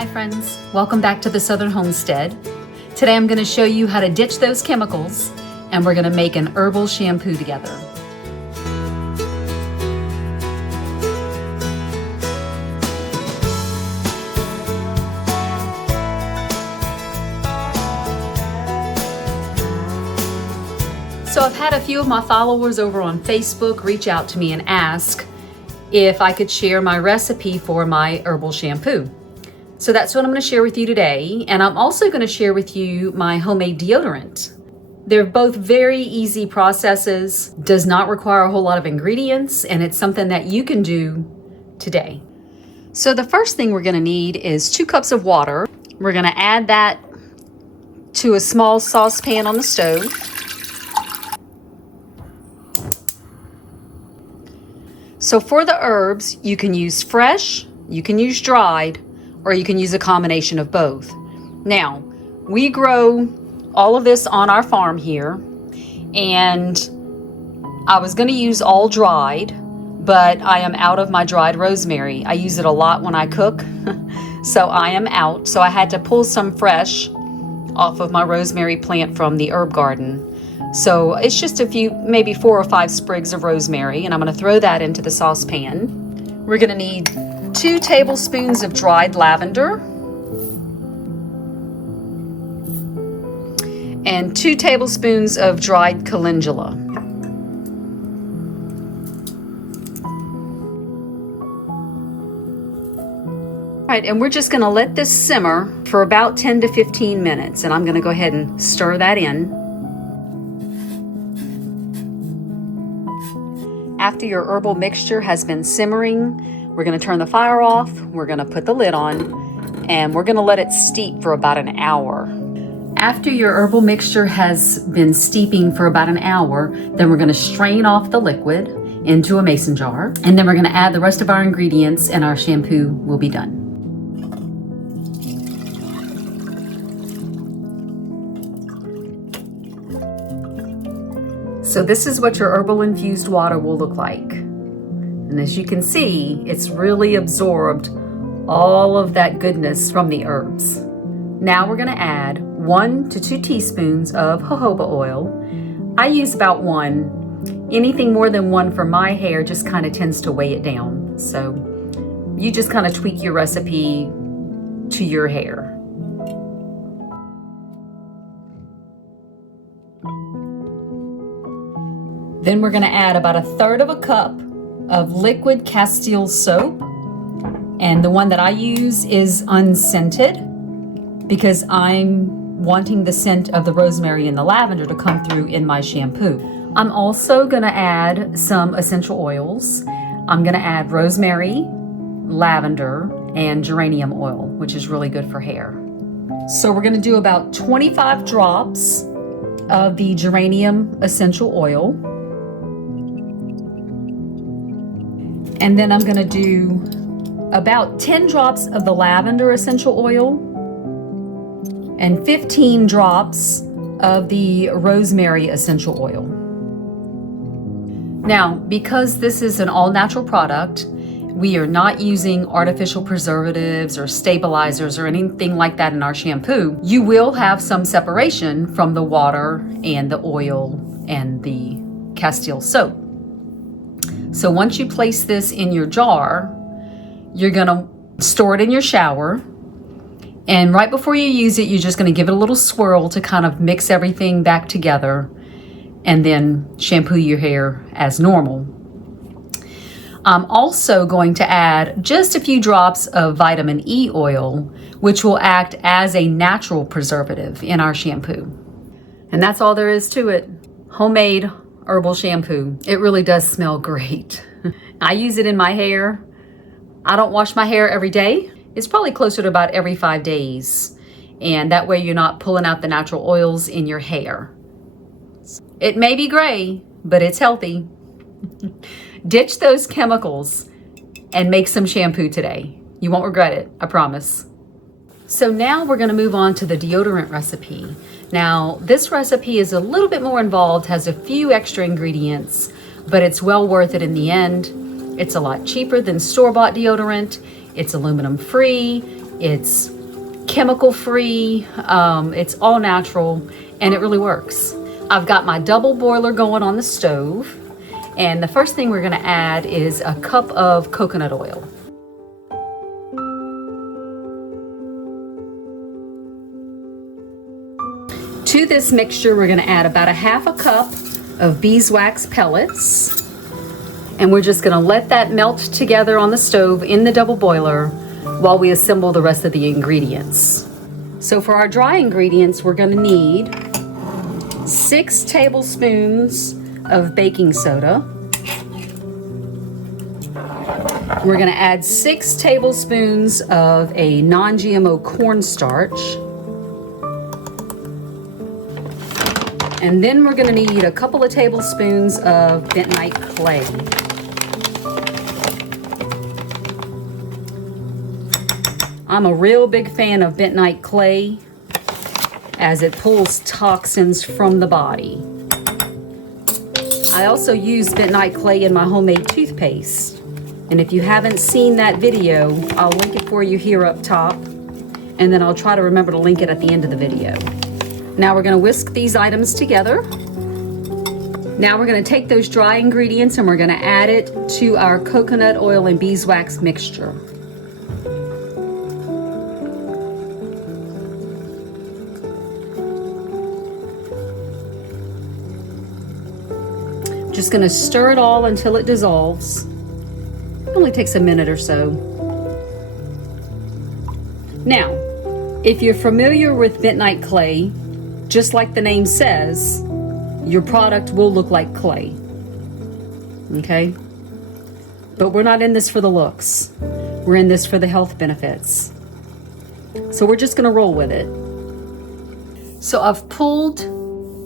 Hi friends, welcome back to the Southern Homestead. Today I'm going to show you how to ditch those chemicals and we're going to make an herbal shampoo together. So I've had a few of my followers over on Facebook reach out to me and ask if I could share my recipe for my herbal shampoo. So that's what I'm going to share with you today. And I'm also going to share with you my homemade deodorant. They're both very easy processes, does not require a whole lot of ingredients, and it's something that you can do today. So the first thing we're going to need is 2 cups of water. We're going to add that to a small saucepan on the stove. So for the herbs, you can use fresh, you can use dried, or you can use a combination of both. Now, we grow all of this on our farm here, and I was going to use all dried, but I am out of my dried rosemary. I use it a lot when I cook, so I am out. So I had to pull some fresh off of my rosemary plant from the herb garden. So it's just a few, maybe 4 or 5 sprigs of rosemary, and I'm going to throw that into the saucepan. We're going to need 2 tablespoons of dried lavender and 2 tablespoons of dried calendula. All right, and we're just going to let this simmer for about 10 to 15 minutes, and I'm going to go ahead and stir that in. After your herbal mixture has been simmering, we're going to turn the fire off, we're going to put the lid on, and we're going to let it steep for about an hour. After your herbal mixture has been steeping for about an hour, then we're going to strain off the liquid into a mason jar, and then we're going to add the rest of our ingredients and our shampoo will be done. So this is what your herbal infused water will look like. And as you can see, it's really absorbed all of that goodness from the herbs. Now we're going to add 1 to 2 teaspoons of jojoba oil. I use about 1. Anything more than 1 for my hair just kind of tends to weigh it down. So you just kind of tweak your recipe to your hair. Then we're going to add about 1/3 cup of liquid Castile soap, and the one that I use is unscented because I'm wanting the scent of the rosemary and the lavender to come through in my shampoo. I'm also going to add some essential oils. I'm going to add rosemary, lavender, and geranium oil, which is really good for hair. So we're going to do about 25 drops of the geranium essential oil. And then I'm going to do about 10 drops of the lavender essential oil and 15 drops of the rosemary essential oil. Now, because this is an all-natural product, we are not using artificial preservatives or stabilizers or anything like that in our shampoo. You will have some separation from the water and the oil and the Castile soap. So once you place this in your jar, you're going to store it in your shower. And right before you use it, you're just going to give it a little swirl to kind of mix everything back together and then shampoo your hair as normal. I'm also going to add just a few drops of vitamin E oil, which will act as a natural preservative in our shampoo. And that's all there is to it. Homemade herbal shampoo. It really does smell great. I use it in my hair. I don't wash my hair every day. It's probably closer to about every 5 days. And that way you're not pulling out the natural oils in your hair. It may be gray, but it's healthy. Ditch those chemicals and make some shampoo today. You won't regret it, I promise. So now we're going to move on to the deodorant recipe. Now, this recipe is a little bit more involved, has a few extra ingredients, but it's well worth it in the end. It's a lot cheaper than store-bought deodorant. It's aluminum free. It's chemical free, it's all natural, and it really works. I've got my double boiler going on the stove, and the first thing we're gonna add is a cup of coconut oil. To this mixture, we're gonna add about a half a cup of beeswax pellets, and we're just gonna let that melt together on the stove in the double boiler while we assemble the rest of the ingredients. So for our dry ingredients, we're gonna need 6 tablespoons of baking soda. We're gonna add 6 tablespoons of a non-GMO cornstarch. And then we're gonna need a couple of tablespoons of bentonite clay. I'm a real big fan of bentonite clay as it pulls toxins from the body. I also use bentonite clay in my homemade toothpaste. And if you haven't seen that video, I'll link it for you here up top, and then I'll try to remember to link it at the end of the video. Now we're gonna whisk these items together. Now we're gonna take those dry ingredients and we're gonna add it to our coconut oil and beeswax mixture. Just gonna stir it all until it dissolves. It only takes a minute or so. Now, if you're familiar with bentonite clay, just like the name says, your product will look like clay. Okay? But we're not in this for the looks. We're in this for the health benefits. So we're just gonna roll with it. So I've pulled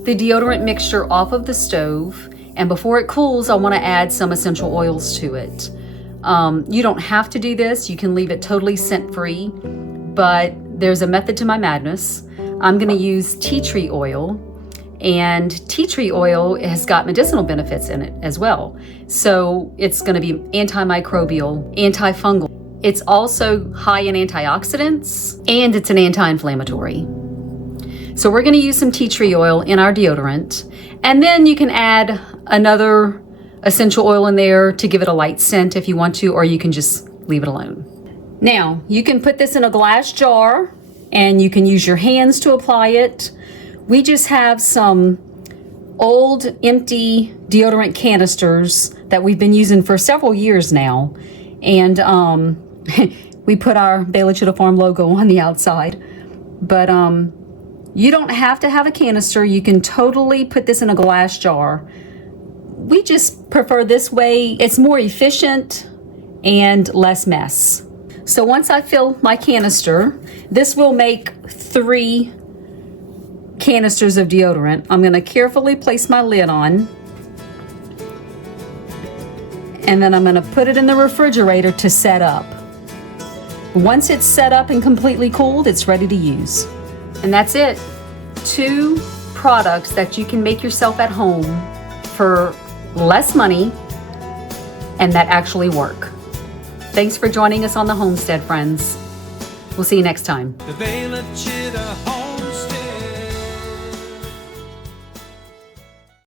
the deodorant mixture off of the stove, and before it cools, I wanna add some essential oils to it. You don't have to do this. You can leave it totally scent-free, but there's a method to my madness. I'm gonna use tea tree oil, and tea tree oil has got medicinal benefits in it as well. So it's gonna be antimicrobial, antifungal. It's also high in antioxidants, and it's an anti-inflammatory. So we're gonna use some tea tree oil in our deodorant, and then you can add another essential oil in there to give it a light scent if you want to, or you can just leave it alone. Now, you can put this in a glass jar and you can use your hands to apply it. We just have some old empty deodorant canisters that we've been using for several years now. And we put our Bala Chitto Farm logo on the outside. But you don't have to have a canister. You can totally put this in a glass jar. We just prefer this way. It's more efficient and less mess. So once I fill my canister, this will make 3 canisters of deodorant. I'm gonna carefully place my lid on, and then I'm gonna put it in the refrigerator to set up. Once it's set up and completely cooled, it's ready to use. And that's it. 2 products that you can make yourself at home for less money and that actually work. Thanks for joining us on the Homestead, friends. We'll see you next time.